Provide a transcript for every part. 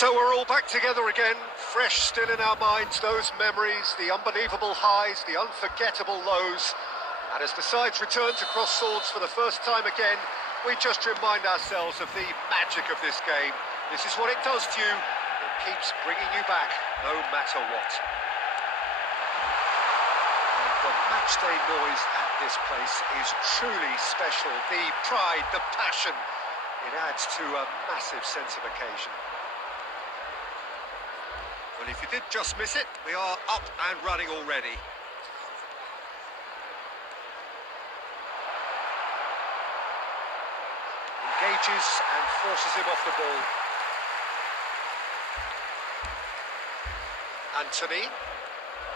So we're all back together again, fresh still in our minds, those memories, the unbelievable highs, the unforgettable lows. And as the sides return to cross swords for the first time again, we just remind ourselves of the magic of this game. This is what it does to you. It keeps bringing you back, no matter what. And the matchday noise at this place is truly special. The pride, the passion, it adds to a massive sense of occasion. Well, if you did just miss it, we are up and running already. Engages and forces him off the ball. Anthony.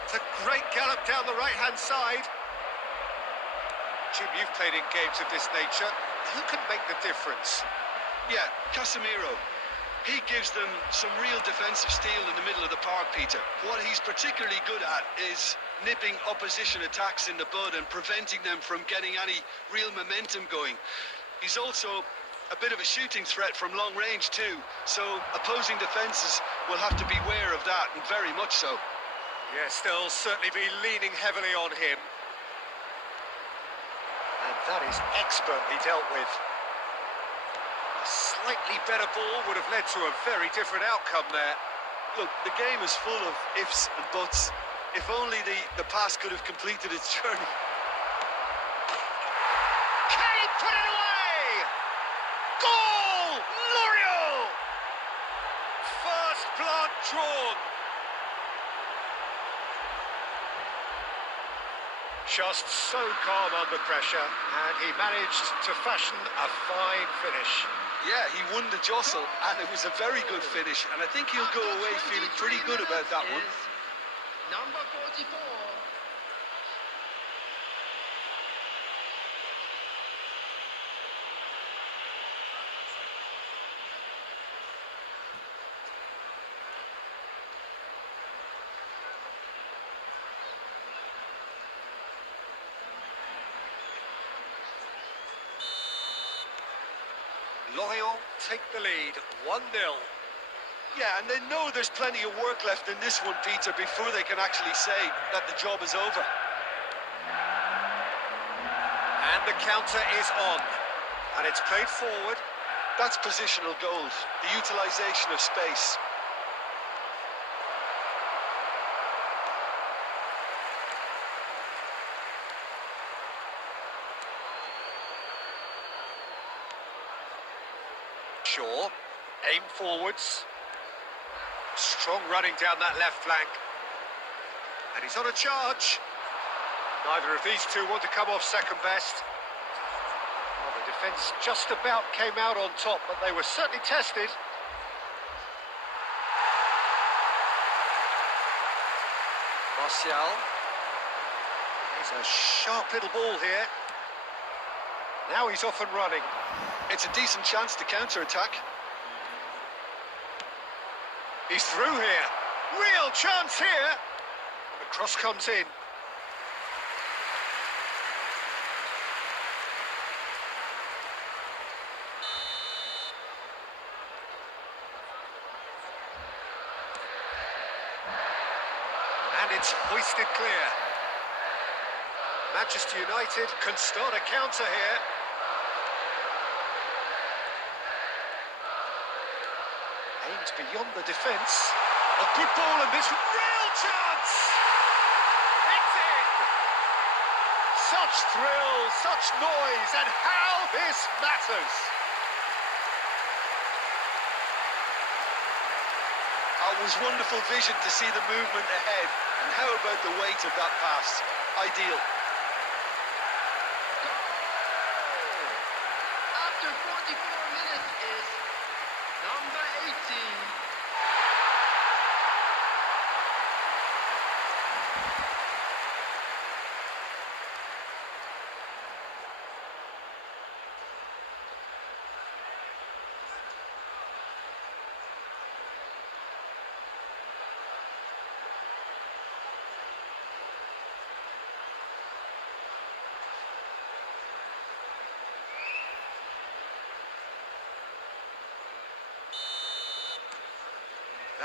It's a great gallop down the right-hand side. Jim, you've played in games of this nature. Who can make the difference? Yeah, Casemiro. He gives them some real defensive steel in the middle of the park, Peter. What he's particularly good at is nipping opposition attacks in the bud and preventing them from getting any real momentum going. He's also a bit of a shooting threat from long range too, so opposing defences will have to beware of that, and very much so. Yes, they'll certainly be leaning heavily on him. And that is expertly dealt with. Slightly better ball would have led to a very different outcome there. Look, the game is full of ifs and buts. If only the pass could have completed its journey. Can he put it away? Goal! L'Oreal! First blood drawn. Just so calm under pressure, and he managed to fashion a fine finish. Yeah, he won the jostle, and it was a very good finish, and I think he'll go away feeling pretty good about that one. Number 44. Lorient take the lead, 1-0. Yeah, and they know there's plenty of work left in this one, Peter, before they can actually say that the job is over. And the counter is on, and it's played forward. That's positional gold, the utilisation of space. Shaw, aim forwards. Strong running down that left flank. And he's on a charge. Neither of these two want to come off second best. Well, the defence just about came out on top, but they were certainly tested. Martial. He's a sharp little ball here. Now he's off and running. It's a decent chance to counter-attack. He's through here. Real chance here. The cross comes in. And it's hoisted clear. Manchester United can start a counter here. Aimed beyond the defence. A good ball and this real chance! It's in! Such thrill, such noise, and how this matters! It was wonderful vision to see the movement ahead, and how about the weight of that pass? Ideal. After 44 minutes is number 18.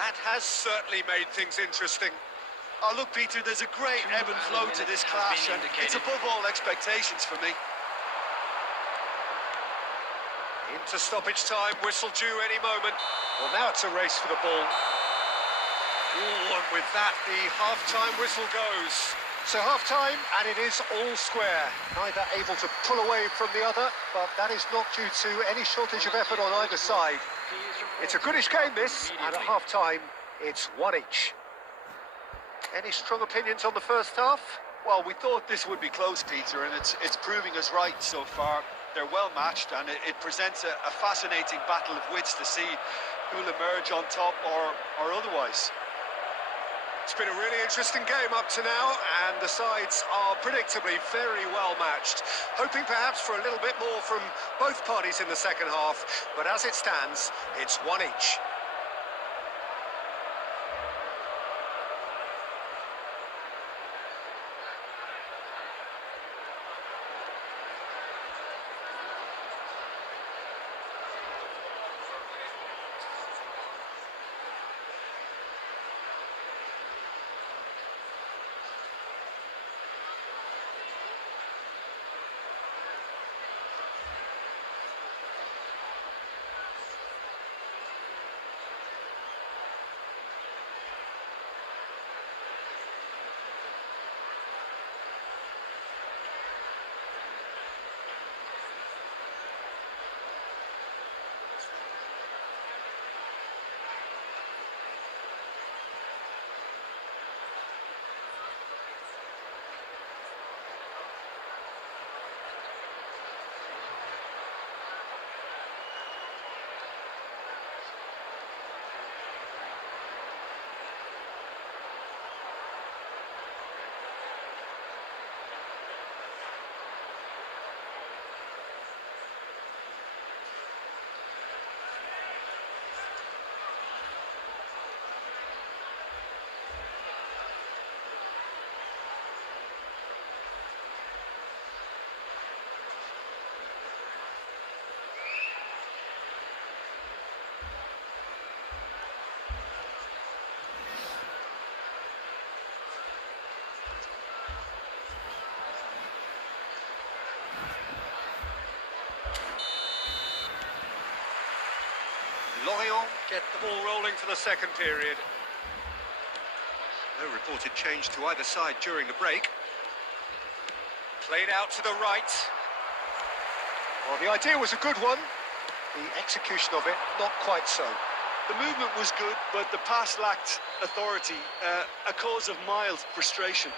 That has certainly made things interesting. Oh, look, Peter, there's a great ebb and flow to this clash, and it's above all expectations for me. Into stoppage time, whistle due any moment. Well, now it's a race for the ball. Ooh, and with that, the half-time whistle goes. So half-time, and it is all square. Neither able to pull away from the other, but that is not due to any shortage of effort on either side. It's a goodish game, this, and at half-time, it's one each. Any strong opinions on the first half? Well, we thought this would be close, Peter, and it's proving us right so far. They're well matched, and it presents a fascinating battle of wits to see who'll emerge on top or otherwise. It's been a really interesting game up to now, and the sides are predictably very well matched. Hoping perhaps for a little bit more from both parties in the second half, but as it stands, it's one each. Lorient get the ball rolling for the second period. No reported change to either side during the break. Played out to the right. Well, the idea was a good one. The execution of it, not quite so. The movement was good, but the pass lacked authority, a cause of mild frustration.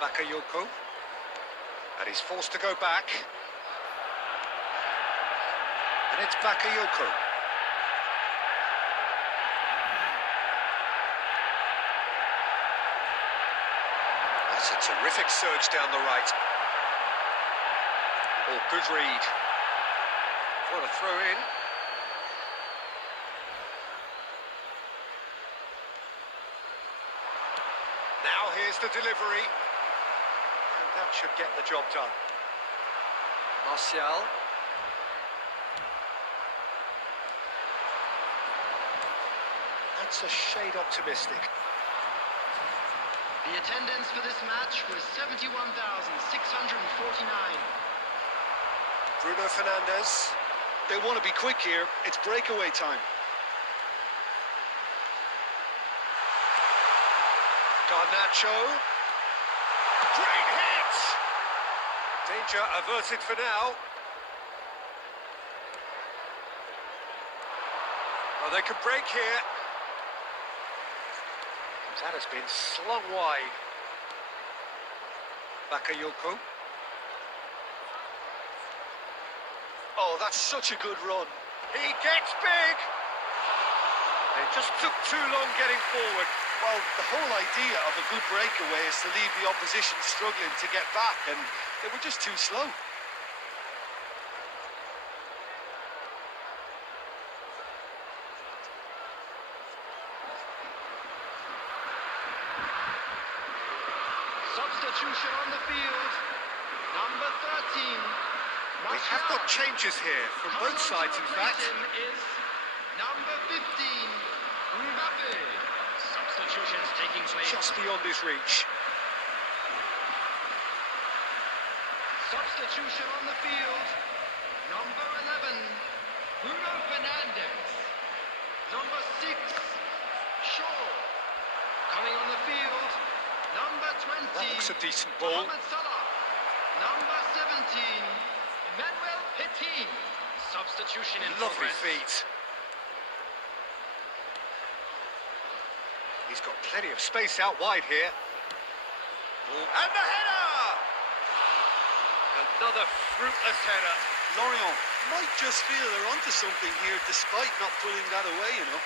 Bakayoko. And he's forced to go back. And it's Bakayoko. That's a terrific surge down the right. Oh, good read. What a throw in. Now here's the delivery. And that should get the job done. Martial. That's a shade optimistic. The attendance for this match was 71,649. Bruno Fernandes. They want to be quick here. It's breakaway time. Garnacho. Great hit! Danger averted for now. Well, they could break here. That has been slung wide. Bakayoko. Oh, that's such a good run. He gets big! It just took too long getting forward. Well, the whole idea of a good breakaway is to leave the opposition struggling to get back, and they were just too slow. Substitution on the field. Number 13. We have got changes here from both sides, in fact. Is substitutions taking place. Just beyond his reach. Substitution on the field. Number 11, Bruno Fernandes. Number 6, Shaw. Coming on the field, number 20. That looks a decent ball. Mohamed Salah. Number 17, Emmanuel Petit. Substitution in Lovely progress. feet. He's got plenty of space out wide here. And the header! Another fruitless header. Lorient might just feel they're onto something here despite not pulling that away, you know.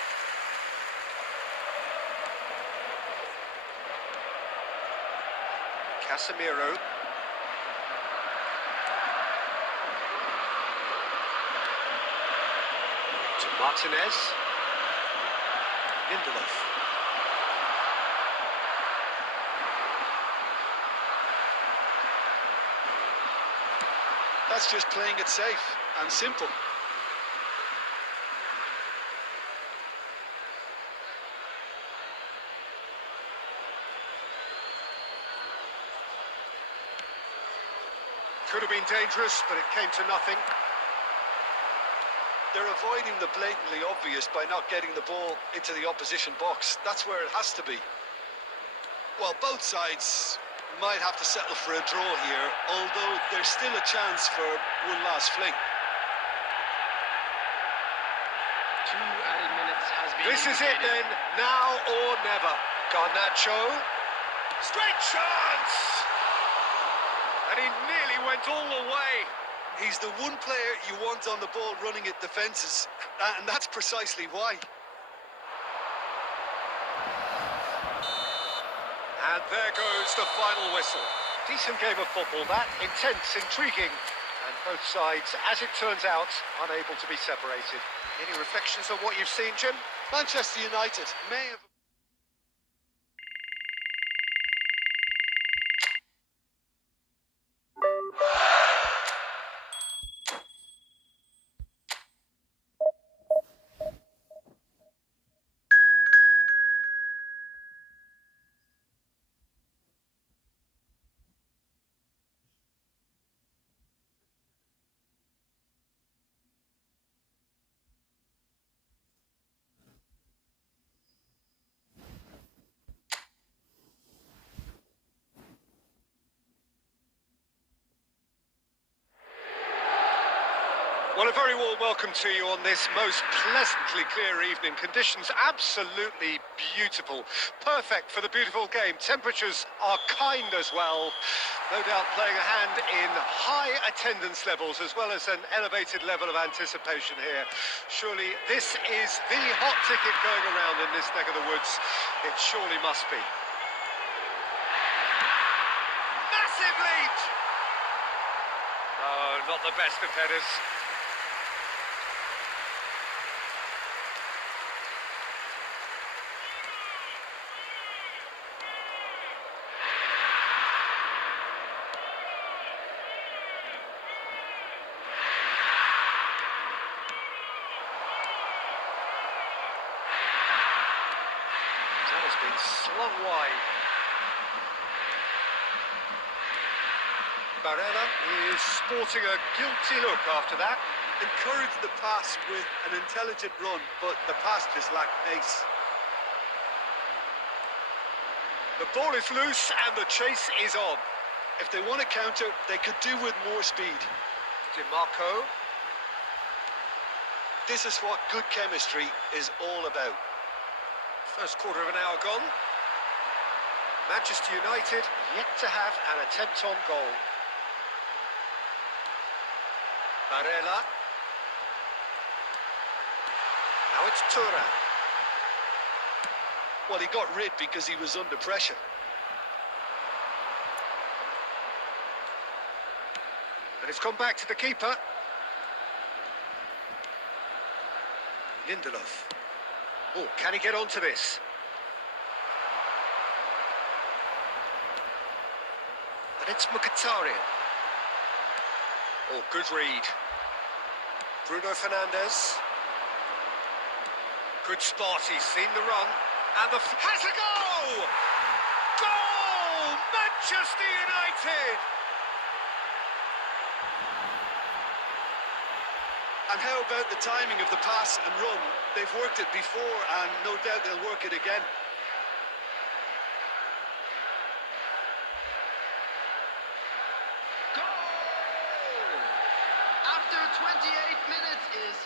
Casemiro. To Martinez. Lindelof. That's just playing it safe and simple. Could have been dangerous, but it came to nothing. They're avoiding the blatantly obvious by not getting the ball into the opposition box. That's where it has to be. Well, both sides might have to settle for a draw here, although there's still a chance for one last fling. 2 added minutes has been This is it then, now or never. Garnacho. Straight chance! And he nearly went all the way. He's the one player you want on the ball running at defences, and that's precisely why. And there goes the final whistle. Decent game of football, that. Intense, intriguing. And both sides, as it turns out, unable to be separated. Any reflections on what you've seen, Jim? Manchester United may have... Well, a very warm welcome to you on this most pleasantly clear evening. Conditions absolutely beautiful. Perfect for the beautiful game. Temperatures are kind as well. No doubt playing a hand in high attendance levels as well as an elevated level of anticipation here. Surely this is the hot ticket going around in this neck of the woods. It surely must be. Massive lead! No, not the best of headers. Has been slung wide. Barella is sporting a guilty look after that. Encouraged the pass with an intelligent run, but the pass just lacked pace. The ball is loose and the chase is on. If they want to counter, they could do with more speed. DiMarco. This is what good chemistry is all about. First quarter of an hour gone. Manchester United yet to have an attempt on goal. Barella. Now it's Thuram. Well, he got rid because he was under pressure. And it's gone back to the keeper. Lindelof. Oh, can he get onto this? And it's Mkhitaryan. Oh, good read. Bruno Fernandes. Good spot, he's seen the run. And has a goal! Goal! Manchester United! And how about the timing of the pass and run? They've worked it before, and no doubt they'll work it again. Goal! After 28 minutes is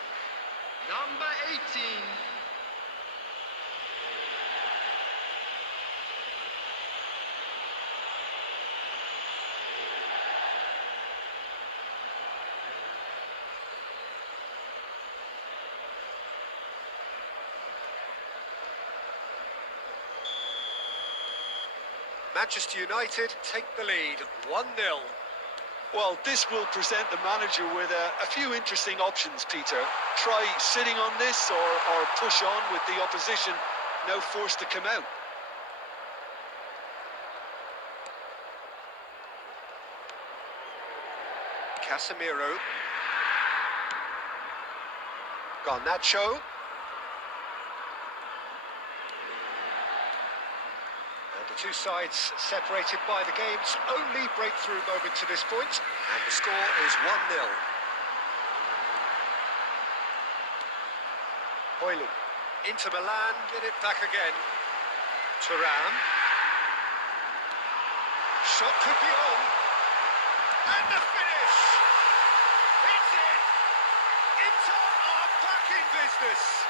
number 18. Manchester United take the lead, 1-0. Well, this will present the manager with a few interesting options, Peter. Try sitting on this or push on with the opposition now forced to come out. Casemiro. Garnacho. The two sides separated by the game's only breakthrough moment to this point, and the score is 1-0. Højlund into Milan, get it back again. Thuram. Shot could be on. And the finish! It's in! Inter are back in business!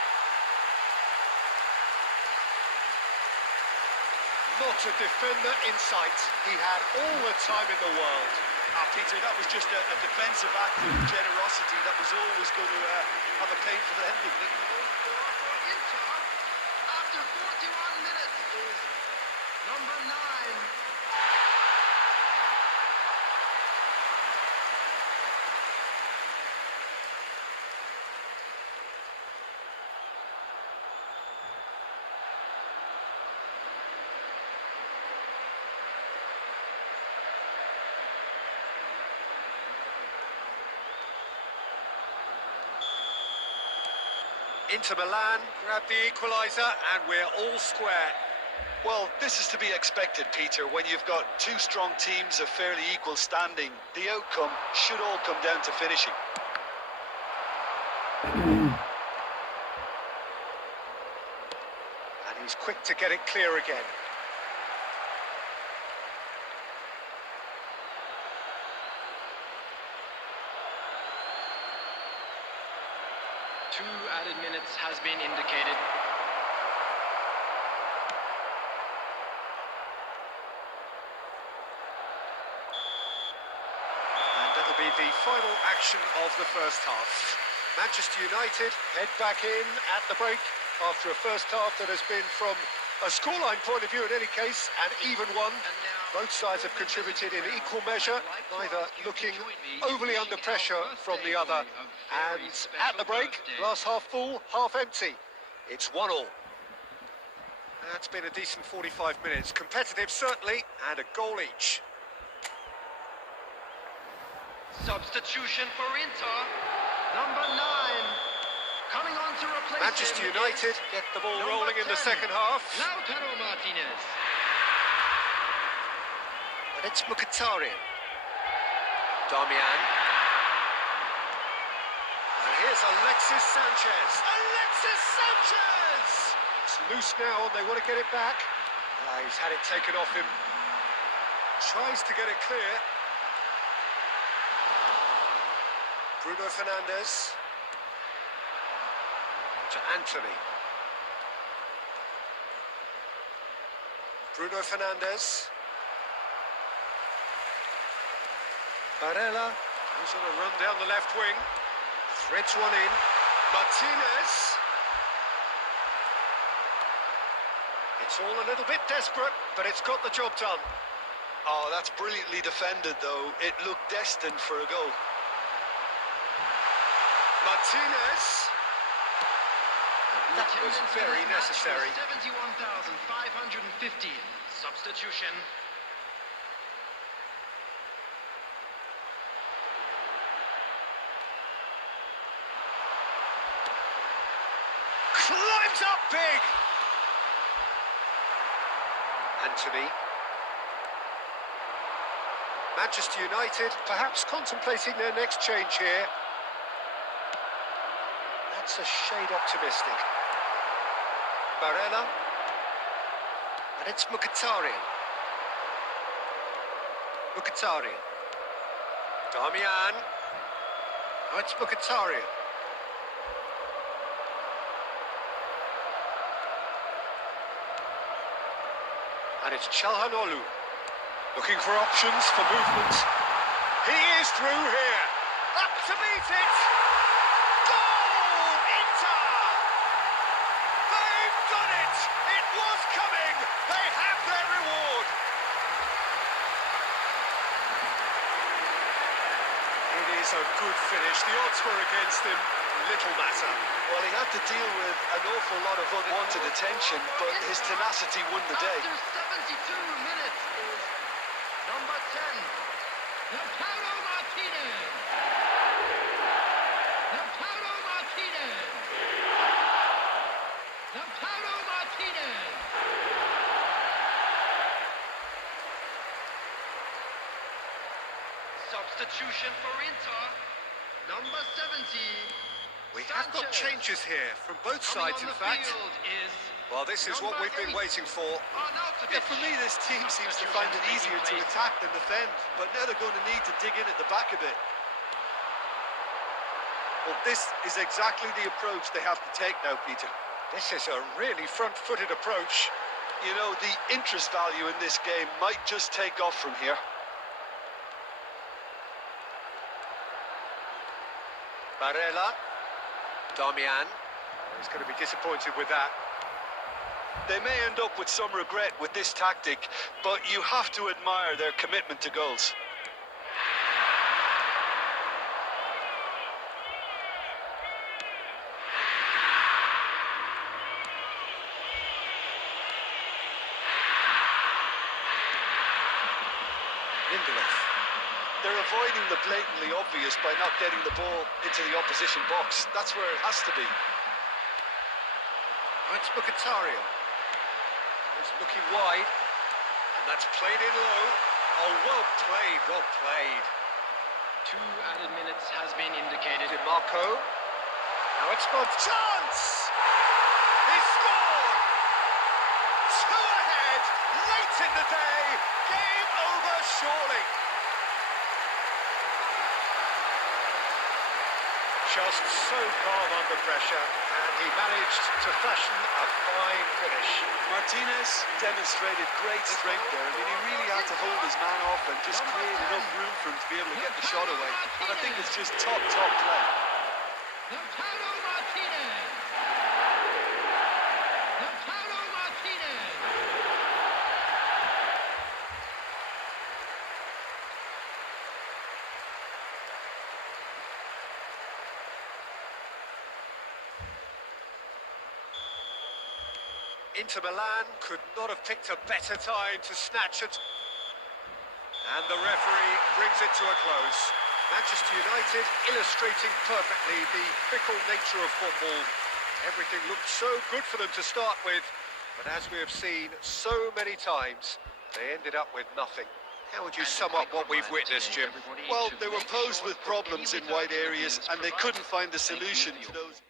Not a defender in sight. He had all the time in the world. Peter, that was just a defensive act of generosity that was always going to have a painful ending. The goal scorer for Inter after 41 minutes is number 9. Inter Milan grab the equaliser and we're all square. Well, this is to be expected, Peter, when you've got two strong teams of fairly equal standing. The outcome should all come down to finishing. And he's quick to get it clear again. Two added minutes has been indicated. And that'll be the final action of the first half. Manchester United head back in at the break after a first half that has been, from a scoreline point of view in any case, an even one. Both sides have contributed in equal measure, neither looking overly under pressure from the other. And at the break, glass half full, half empty. It's 1-1. That's been a decent 45 minutes. Competitive, certainly, and a goal each. Substitution for Inter, number 9. Coming on to replace Manchester him United is get the ball number rolling in the 10, second half. Lautaro Martinez. And it's Mkhitaryan. Damian. And here's Alexis Sanchez. Alexis Sanchez! It's loose now, and they want to get it back. He's had it taken off him. Tries to get it clear. Bruno Fernandes. To Anthony. Bruno Fernandes. Barella, who's on a run down the left wing, threads one in. Martinez. It's all a little bit desperate, but it's got the job done. Oh, that's brilliantly defended, though. It looked destined for a goal. Martinez. That was very necessary. 71,550. Substitution. Climbs up big. Anthony. Manchester United perhaps contemplating their next change here. That's a shade optimistic. Barella. And it's Mkhitaryan. Mkhitaryan. Damian. Oh, it's Mkhitaryan. And it's Çalhanoğlu. Looking for options for movement. He is through here. Up to beat it. Goal! Inter! They've done it! It was coming! They have their reward! It is a good finish. The odds were against him. Little matter. Well, he had to deal with an awful lot of unwanted attention, but his tenacity won the day. After 72 minutes is number 10, Lautaro Martinez. Lautaro Martinez. Lautaro Martinez. Substitution for Inter, number 70. We have got changes here from both sides, in fact. Well, this is what we've been waiting for. Yeah, for me, this team seems to find it easier to attack than defend, but now they're going to need to dig in at the back a bit. Well, this is exactly the approach they have to take now, Peter. This is a really front-footed approach. You know, the interest value in this game might just take off from here. Barella. Damian. He's going to be disappointed with that. They may end up with some regret with this tactic, but you have to admire their commitment to goals. They're avoiding the blatantly obvious by not getting the ball into the opposition box. That's where it has to be. Oh, it's Mkhitaryan. He's looking wide. And that's played in low. Oh, well played, well played. 2 added minutes has been indicated. Is it Marco? Now it's got chance! He scored! 2 ahead, late in the day. Game over, surely. Just so calm under pressure, and he managed to fashion a fine finish. Martinez demonstrated great strength there. I mean, he really had to hold his man off and just create enough room for him to be able to get the shot away. And I think it's just top play. Lautaro Martinez. Lautaro Martinez. Inter Milan could not have picked a better time to snatch it. And the referee brings it to a close. Manchester United illustrating perfectly the fickle nature of football. Everything looked so good for them to start with, but as we have seen so many times, they ended up with nothing. How would you sum up what we've witnessed, Jim? Well, they were posed with problems in wide areas, and they couldn't find the solution to those.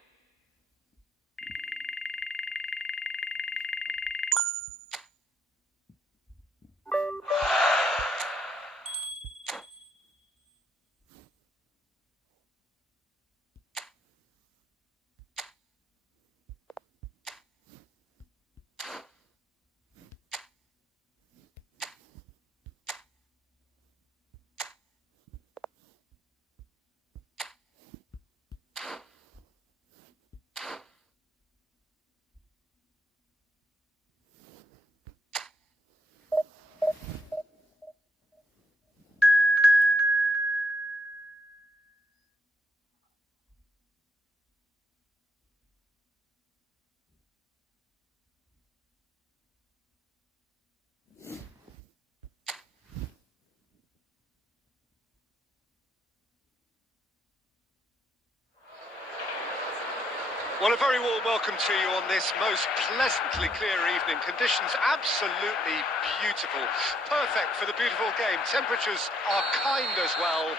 Well, a very warm welcome to you on this most pleasantly clear evening. Conditions absolutely beautiful. Perfect for the beautiful game. Temperatures are kind as well.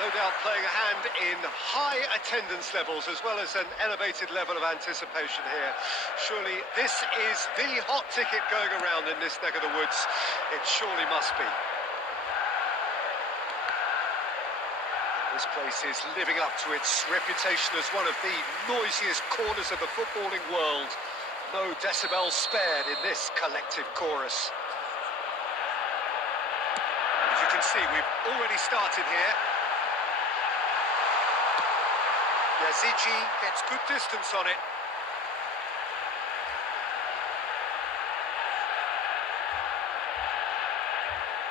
No doubt playing a hand in high attendance levels as well as an elevated level of anticipation here. Surely this is the hot ticket going around in this neck of the woods. It surely must be. This place is living up to its reputation as one of the noisiest corners of the footballing world. No decibels spared in this collective chorus. As you can see, we've already started here. Yazici gets good distance on it.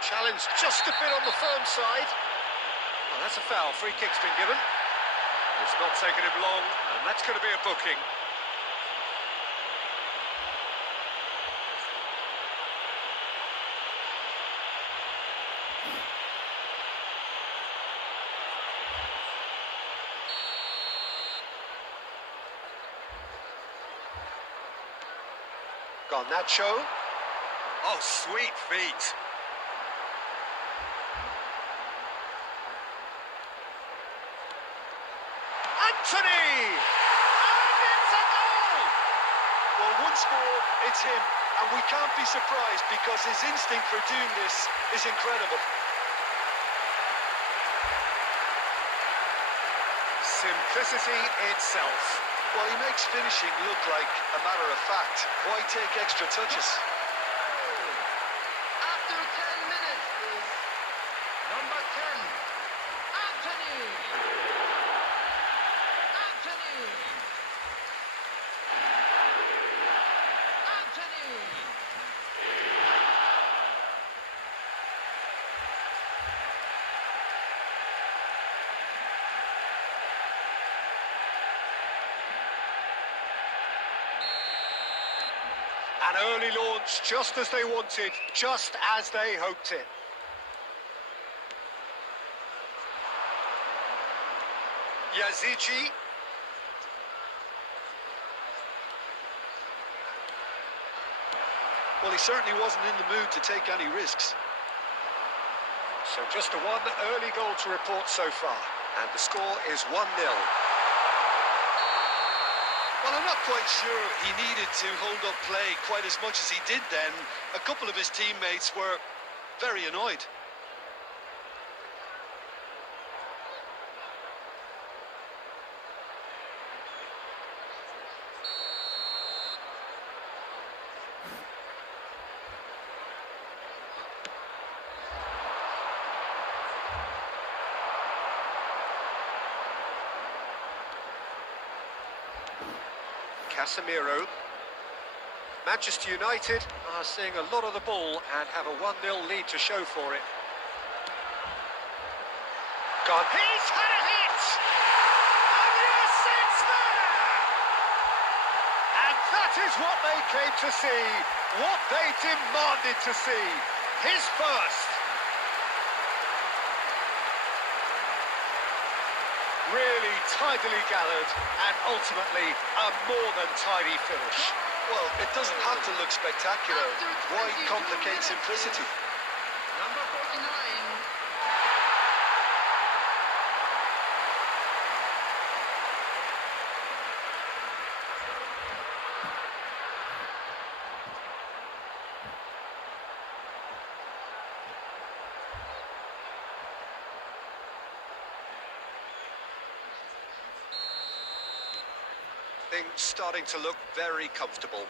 Challenge just a bit on the firm side. Well, that's a foul. Free kick's been given. It's not taken him long, and that's going to be a booking. Garnacho. Oh, sweet feet. Anthony! And it's a goal! Well, once more, it's him, and we can't be surprised because his instinct for doing this is incredible. Simplicity itself. Well, he makes finishing look like a matter of fact. Why take extra touches? After 10 minutes is number 10, Anthony. Anthony. Anthony. An early launch, just as they wanted, just as they hoped it. Yazici. Well, he certainly wasn't in the mood to take any risks. So just a one early goal to report so far, and the score is 1-0. Well, I'm not quite sure he needed to hold up play quite as much as he did then. A couple of his teammates were very annoyed. Casemiro. Manchester United are seeing a lot of the ball and have a 1-0 lead to show for it. Gone. He's had a hit! And yes, it's there! And that is what they came to see, what they demanded to see. His first. Really tidily gathered and ultimately a more than tidy finish. Well, it doesn't have to look spectacular. Why complicate simplicity? Number 49. Things starting to look very comfortable.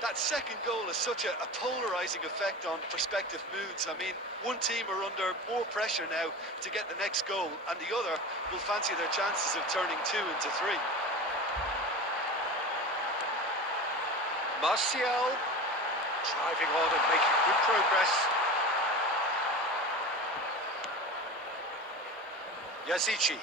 That second goal has such a polarising effect on prospective moods. I mean, one team are under more pressure now to get the next goal, and the other will fancy their chances of turning 2 into 3. Martial driving on and making good progress. Yazici.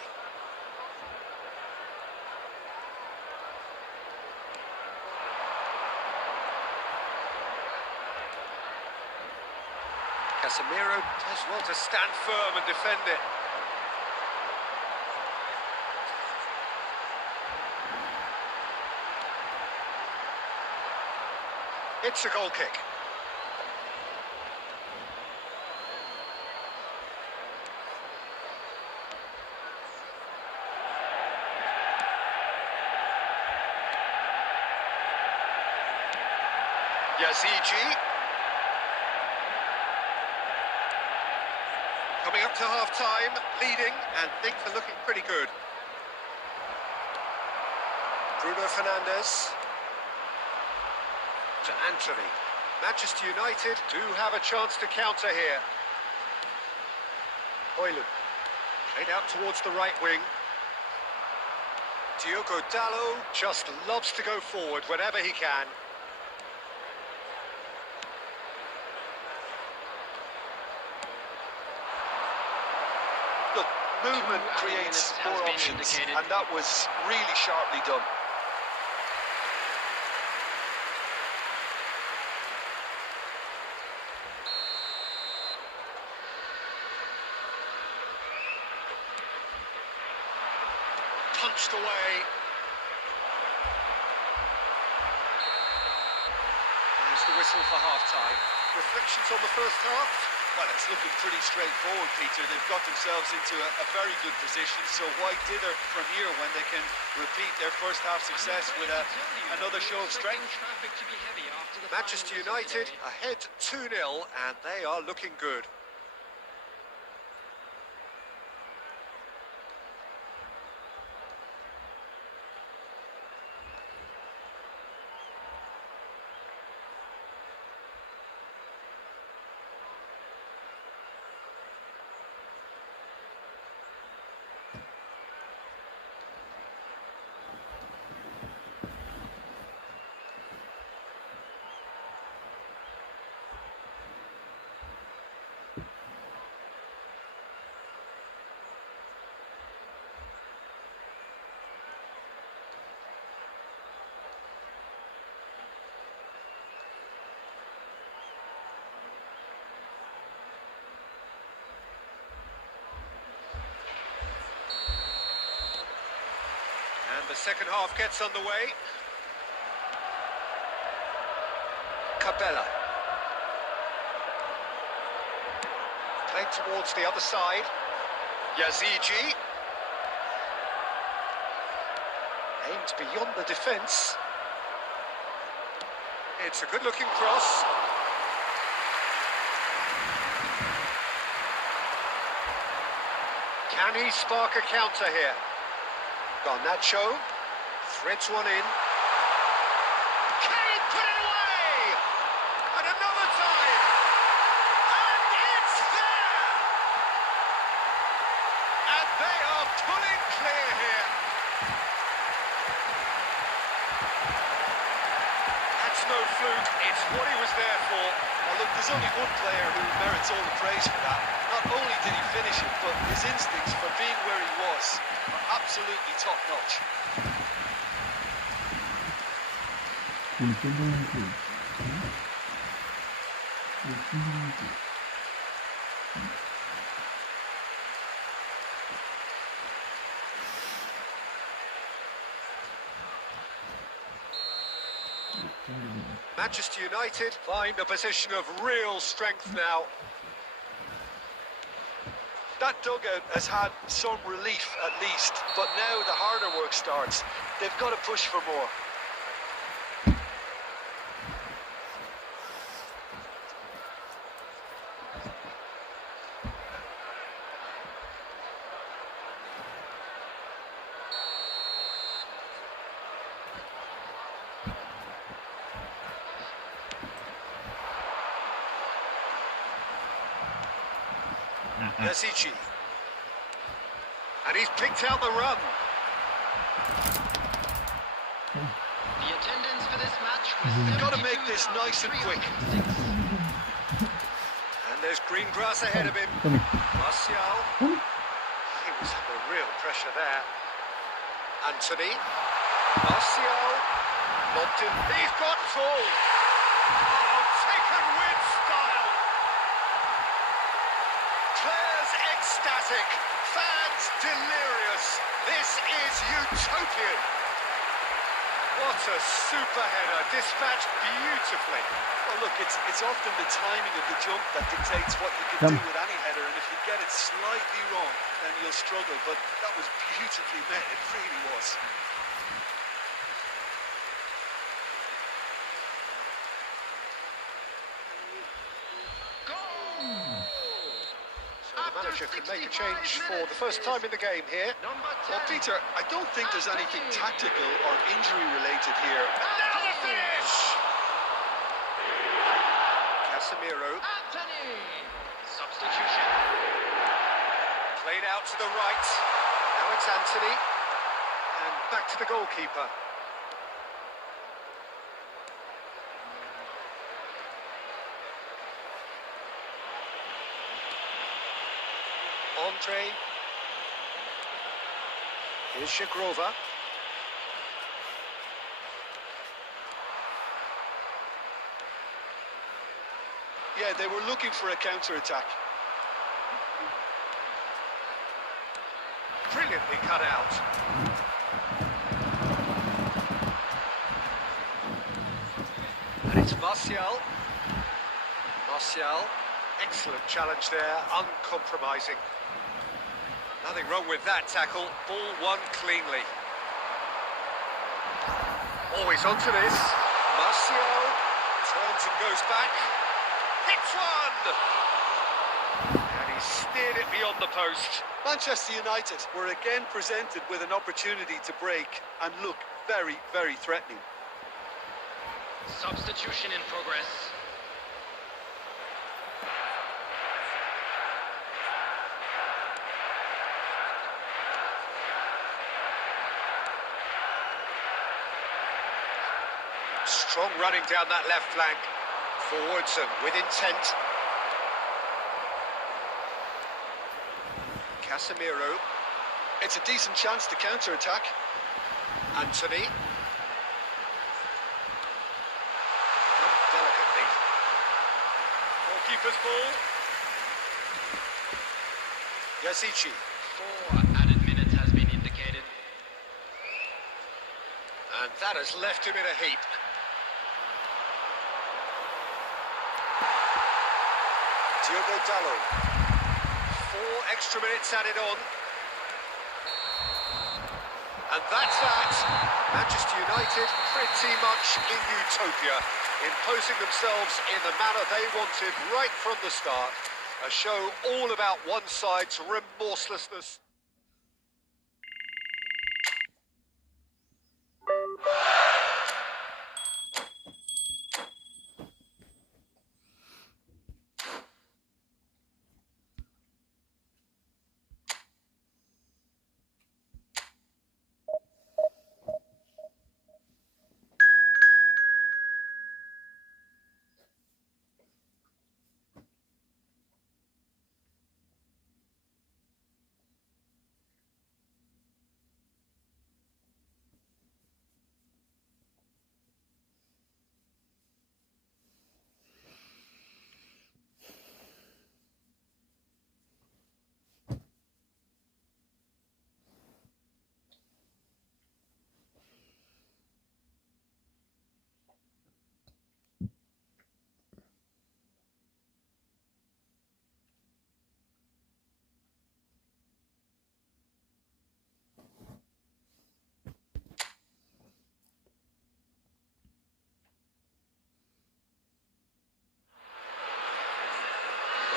Casemiro does well to stand firm and defend it. It's a goal kick. Yazigi. Coming up to half-time, leading, and things are looking pretty good. Bruno Fernandes. To Anthony. Manchester United do have a chance to counter here. Højlund. Played out towards the right wing. Diogo Dalot just loves to go forward whenever he can. Look, movement creates more options, and that was really sharply done. Punched away. There's the whistle for half-time. Reflections on the first half? Well, it's looking pretty straightforward, Peter. They've got themselves into a very good position, so why dither from here when they can repeat their first half success with another show of strength? Manchester United ahead 2-0, and they are looking good. And the second half gets underway. Capella. Played towards the other side. Yazigi. Aimed beyond the defence. It's a good-looking cross. Can he spark a counter here? Garnacho threads one in. Can he put it away? And another time! And it's there! And they are pulling clear here. That's no fluke, it's what he was there for. Well, look, there's only one player who merits all the praise for that. Not only did he finish it, but his instincts for being where he was are absolutely top-notch. Manchester United find a position of real strength now. That dugout has had some relief at least, but now the harder work starts. They've got to push for more. Yazigi. And he's picked out the run. The attendance for this match was They've got to make this nice and quick. And there's green grass ahead of him. Martial. He was under real pressure there. Anthony. Martial. Lobbed in. He's got full. Oh, taken with style. Players ecstatic. Fans delirious. This is utopian. What a super header, dispatched beautifully. Well, look, it's often the timing of the jump that dictates what you can do with any header, and if you get it slightly wrong, then you'll struggle. But that was beautifully met, it really was. So the manager can make a change for the first time in the game here. Well, Peter, I don't think there's anything tactical or injury-related here. Now the finish! Casemiro. Substitution. Played out to the right. Now it's Anthony. And back to the goalkeeper. Andre. Here's Shagrova. Yeah, they were looking for a counter-attack. Brilliantly cut out. And it's Martial. Martial, excellent challenge there, uncompromising. Nothing wrong with that tackle, ball won cleanly. Always onto this. Martial turns and goes back. Hits one! And he steered it beyond the post. Manchester United were again presented with an opportunity to break and look very, very threatening. Substitution in progress. Strong running down that left flank. Forwards and with intent. Casemiro. It's a decent chance to counter-attack. Anthony. Delicately. Goalkeeper's ball. Yazici. 4 added minutes has been indicated. And that has left him in a heap. Diogo Dallo. 4 extra minutes added on. And that's that. Manchester United pretty much in utopia, imposing themselves in the manner they wanted right from the start. A show all about one side's remorselessness.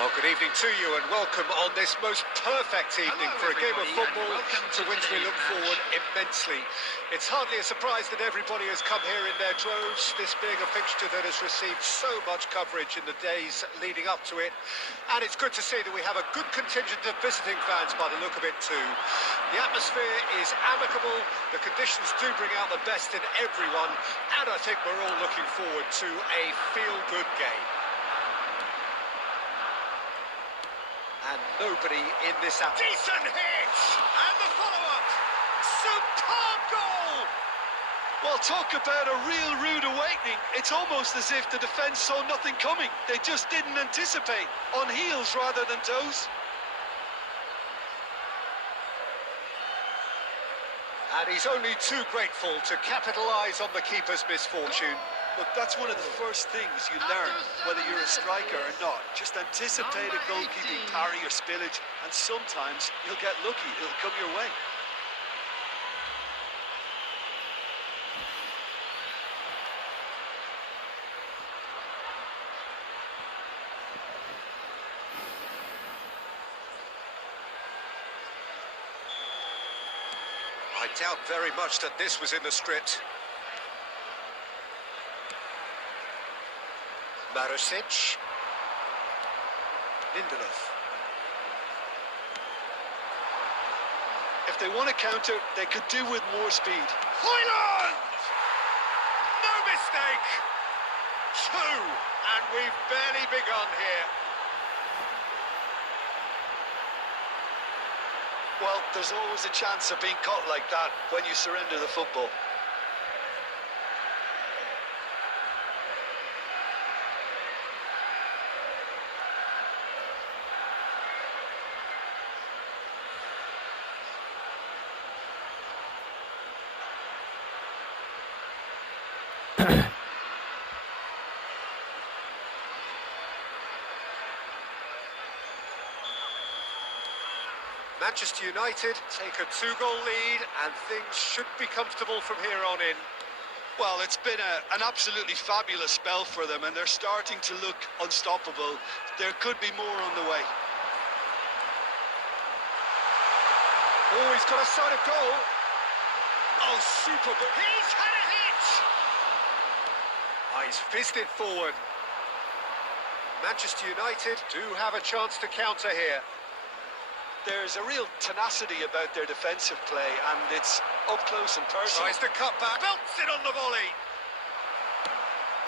Well, good evening to you and welcome on this most perfect evening for a game of football to which we look forward immensely. It's hardly a surprise that everybody has come here in their droves, this being a fixture that has received so much coverage in the days leading up to it. And it's good to see that we have a good contingent of visiting fans by the look of it too. The atmosphere is amicable, the conditions do bring out the best in everyone, and I think we're all looking forward to a feel-good game. And nobody in this app. Decent hit! And the follow-up! Superb goal! Well, talk about a real rude awakening. It's almost as if the defence saw nothing coming. They just didn't anticipate. On heels rather than toes. And he's only too grateful to capitalise on the keeper's misfortune. Look, that's one of the first things you learn, whether you're a striker or not. Just anticipate a goalkeeping parry or spillage, and sometimes you'll get lucky, it'll come your way. I doubt very much that this was in the script. Marusic. Lindelof. If they want to counter, they could do with more speed. Hoyland! No mistake! Two, and we've barely begun here. Well, there's always a chance of being caught like that when you surrender the football. Manchester United take a 2-goal lead and things should be comfortable from here on in. Well, it's been an absolutely fabulous spell for them, and they're starting to look unstoppable. There could be more on the way. Oh, he's got a sight of goal. Oh, super. He's had a hit! Oh, he's fizzed it forward. Manchester United do have a chance to counter here. There's a real tenacity about their defensive play, and it's up close and personal. Tries to cut back, belts it on the volley.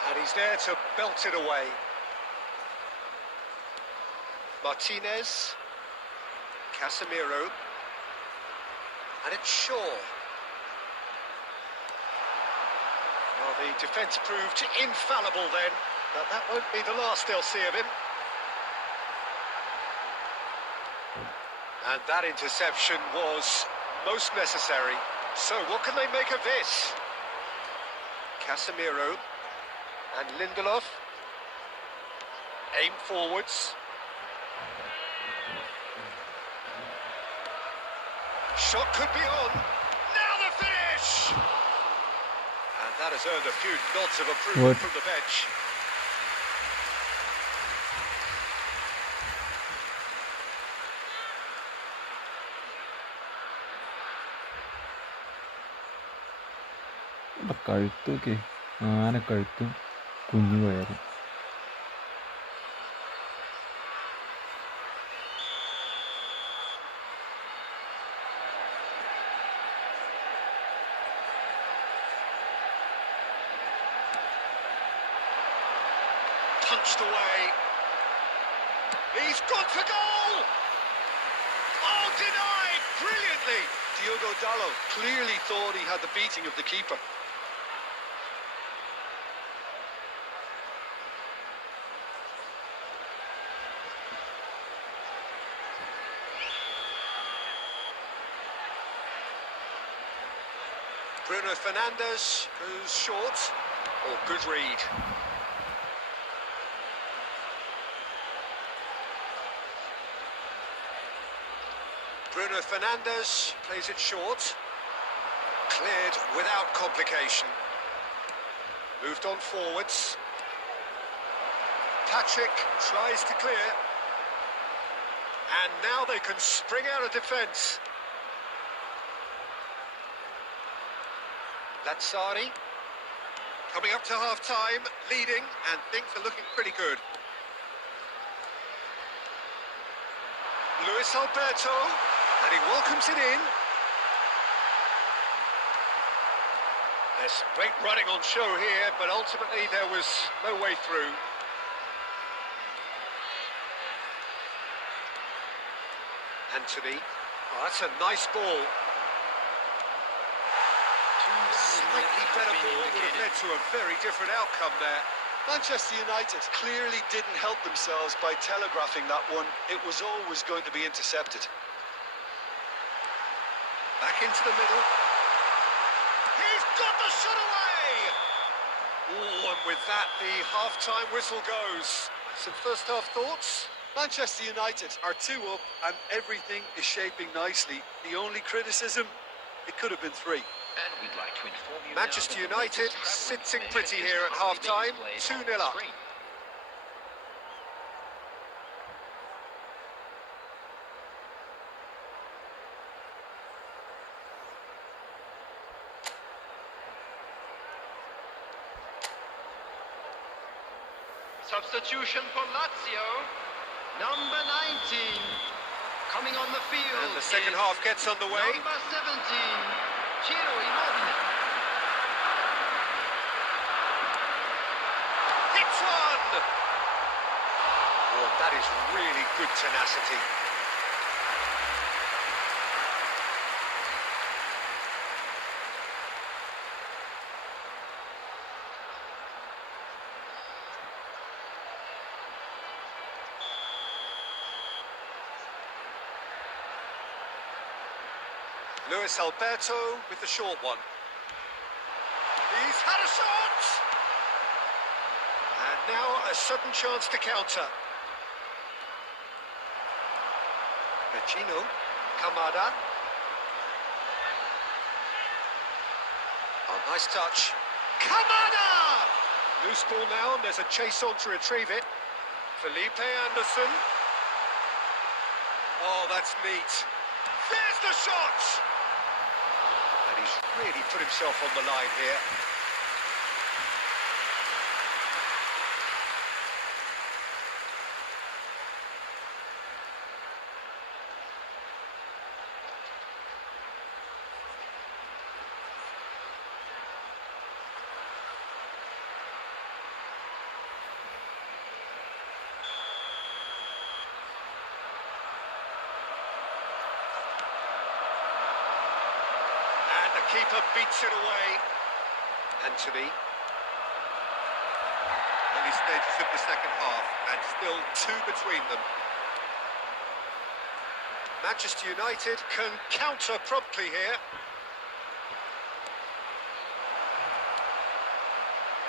And he's there to belt it away. Martinez. Casemiro. And it's Shaw. Well, the defence proved infallible then, but that won't be the last they'll see of him. And that interception was most necessary. So what can they make of this? Casemiro and Lindelof. Aim forwards. Shot could be on. Now the finish! And that has earned a few nods of approval from the bench. കഴുത്തൊക്കെ ആന കഴുത്തും കുഞ്ഞു വയറും. Punched away. He's gone for goal! Oh, denied brilliantly! Diogo Dalot clearly thought he had the beating of the keeper. Bruno Fernandes goes short. Oh, good read. Bruno Fernandes plays it short. Cleared without complication. Moved on forwards. Patrick tries to clear. And now they can spring out of defence. Lazzari. Coming up to half-time, leading, and things are looking pretty good. Luis Alberto, and he welcomes it in. There's great running on show here, but ultimately there was no way through. Anthony, oh, that's a nice ball. Slightly better ball would have led to a very different outcome there. Manchester United clearly didn't help themselves by telegraphing that one. It was always going to be intercepted. Back into the middle. got the shot away! Oh, and with that, the half-time whistle goes. Some first-half thoughts? Manchester United are 2 up and everything is shaping nicely. The only criticism, it could have been 3. And we'd like to inform you Manchester now that the United latest travel sitting information pretty is here at currently half-time, being 2-0 displayed on the up. screen. Substitution for Lazio, number 19. Coming on the field. And the second is half gets underway. Number 17, Ciro Immobile. Hits one! Oh, that is really good tenacity. Luis Alberto with the short one. He's had a shot! And now a sudden chance to counter. Vecino, Kamada. Oh, nice touch. Kamada! Loose ball now, and there's a chase on to retrieve it. Felipe Anderson. Oh, that's neat. There's the shot! And he's really put himself on the line here. Keeper beats it away. Anthony. Early stages of the second half, and still 2 between them. Manchester United can counter promptly here.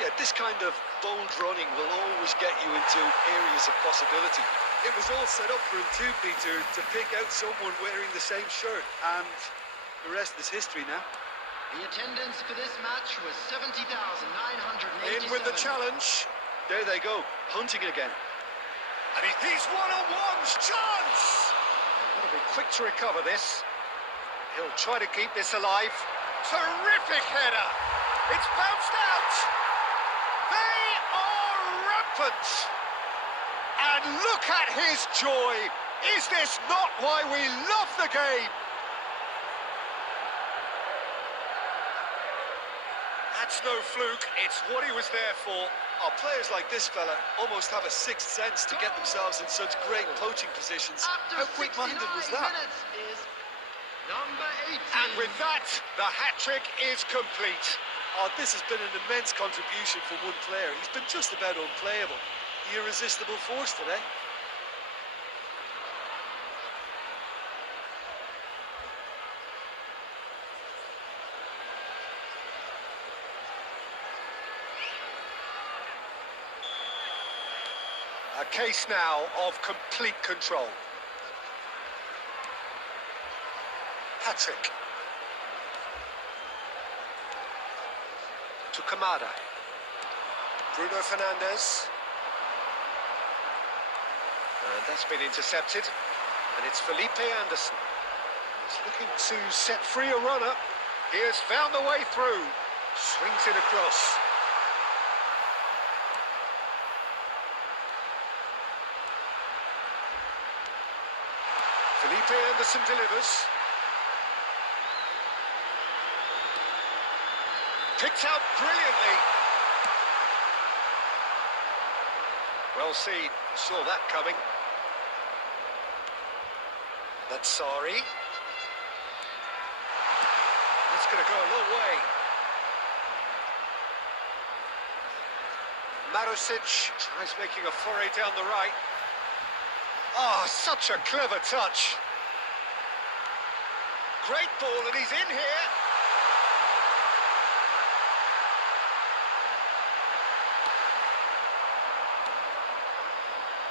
Yeah, this kind of bold running will always get you into areas of possibility. It was all set up for him too, Peter, to pick out someone wearing the same shirt, and the rest is history now. The attendance for this match was 70,987. In with the challenge. There they go, hunting again. And he's one-on-ones, chance! Got to be quick to recover this. He'll try to keep this alive. Terrific header! It's bounced out! They are rampant! And look at his joy! Is this not why we love the game? That's no fluke, it's what he was there for. Oh, players like this fella almost have a sixth sense to get themselves in such great poaching positions. How quick-minded was that? Minutes is number 18. And with that, the hat-trick is complete. Oh, this has been an immense contribution from one player. He's been just about unplayable. The irresistible force today. A case now of complete control. Patrick. To Kamada. Bruno Fernandes. And that's been intercepted. And it's Felipe Anderson. He's looking to set free a runner. He has found the way through. Swings it across. Felipe Anderson delivers. Picked out brilliantly. Well seen, saw that coming. That's sorry. That's going to go a long way. Marusic tries making a foray down the right. Oh, such a clever touch. Great ball, and he's in here.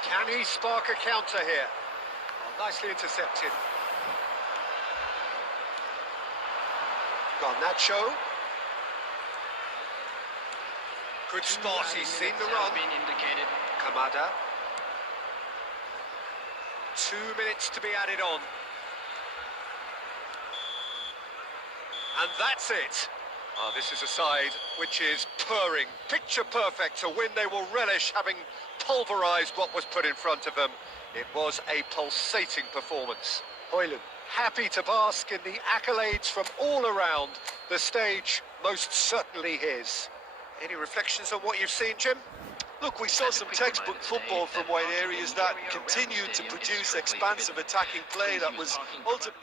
Can he spark a counter here? Oh, nicely intercepted. Garnacho. Good spot, he's seen the run. Been indicated. Kamada. 2 minutes to be added on. And that's it. Oh, this is a side which is purring, picture perfect. To win, they will relish having pulverised what was put in front of them. It was a pulsating performance. Højlund, happy to bask in the accolades from all around. The stage most certainly his. Any reflections on what you've seen, Jim? Look, we saw some textbook football from wide areas that continued to produce expansive attacking play that was ultimately...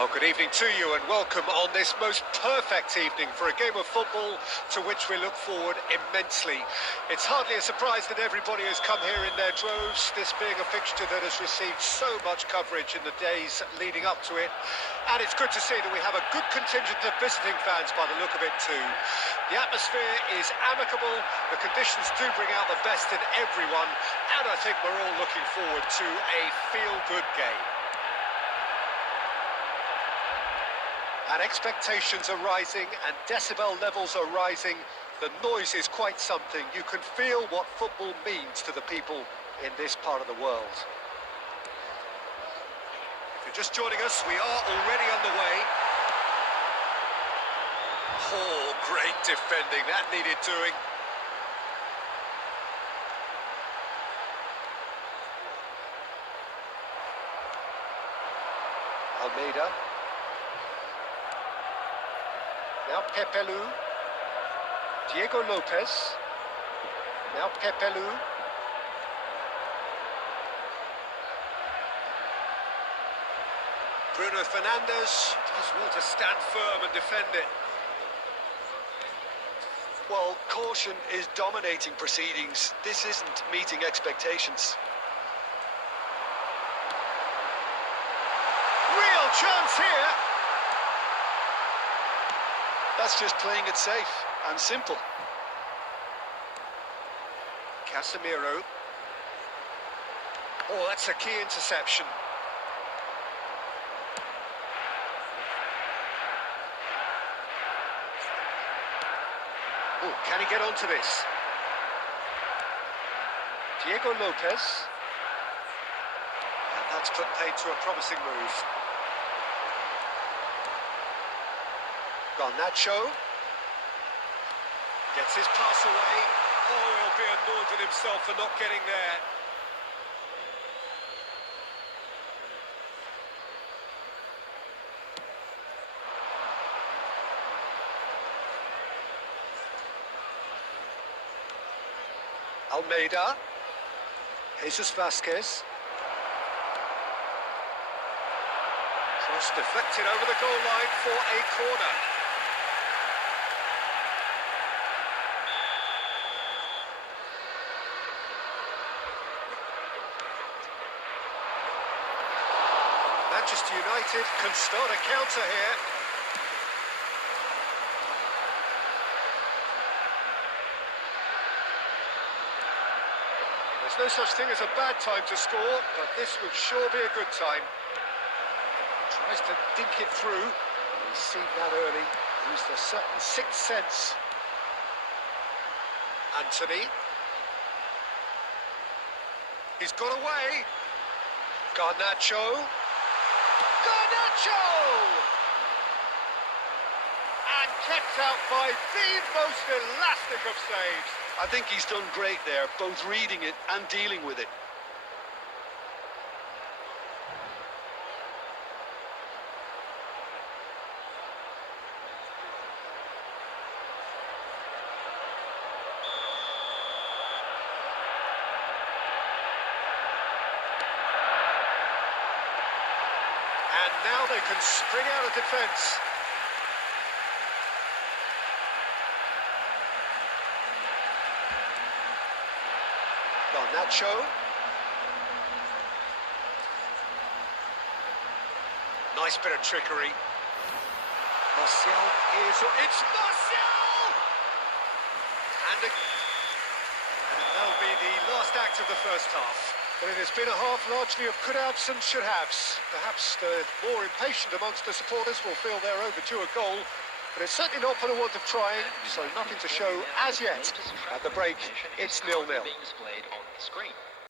Well, good evening to you and welcome on this most perfect evening for a game of football to which we look forward immensely. It's hardly a surprise that everybody has come here in their droves, this being a fixture that has received so much coverage in the days leading up to it. And it's good to see that we have a good contingent of visiting fans by the look of it too. The atmosphere is amicable, the conditions do bring out the best in everyone, and I think we're all looking forward to a feel-good game. And expectations are rising and decibel levels are rising. The noise is quite something. You can feel what football means to the people in this part of the world. If you're just joining us, we are already underway. Oh, great defending. That needed doing. Almeida. Now Pepelu, Diego Lopez, now Pepelu, Bruno Fernandes does well to stand firm and defend it. Well, caution is dominating proceedings. This isn't meeting expectations. Real chance here. That's just playing it safe and simple. Casemiro. Oh, that's a key interception. Oh, can he get onto this? Diego Lopez. And that's put paid to a promising move. Garnacho gets his pass away. Oh, he'll be annoyed with himself for not getting there. Almeida. Jesus Vasquez. Cross deflected over the goal line for a corner. Manchester United can start a counter here. There's no such thing as a bad time to score, but this would sure be a good time. Tries to dink it through. He's seen that early. Used a certain sixth sense. Anthony. He's got away. Garnacho. Garnacho! And kept out by the most elastic of saves. I think he's done great there, both reading it and dealing with it. now they can spring out of defence. Garnacho. Nice bit of trickery. Martial is... It's Martial! And that'll be the last act of the first half. But it has been a half largely of could-haves and should-haves. Perhaps the more impatient amongst the supporters will feel they're overdue a goal, but it's certainly not for the want of trying, so nothing to show as yet. At the break, it's 0-0.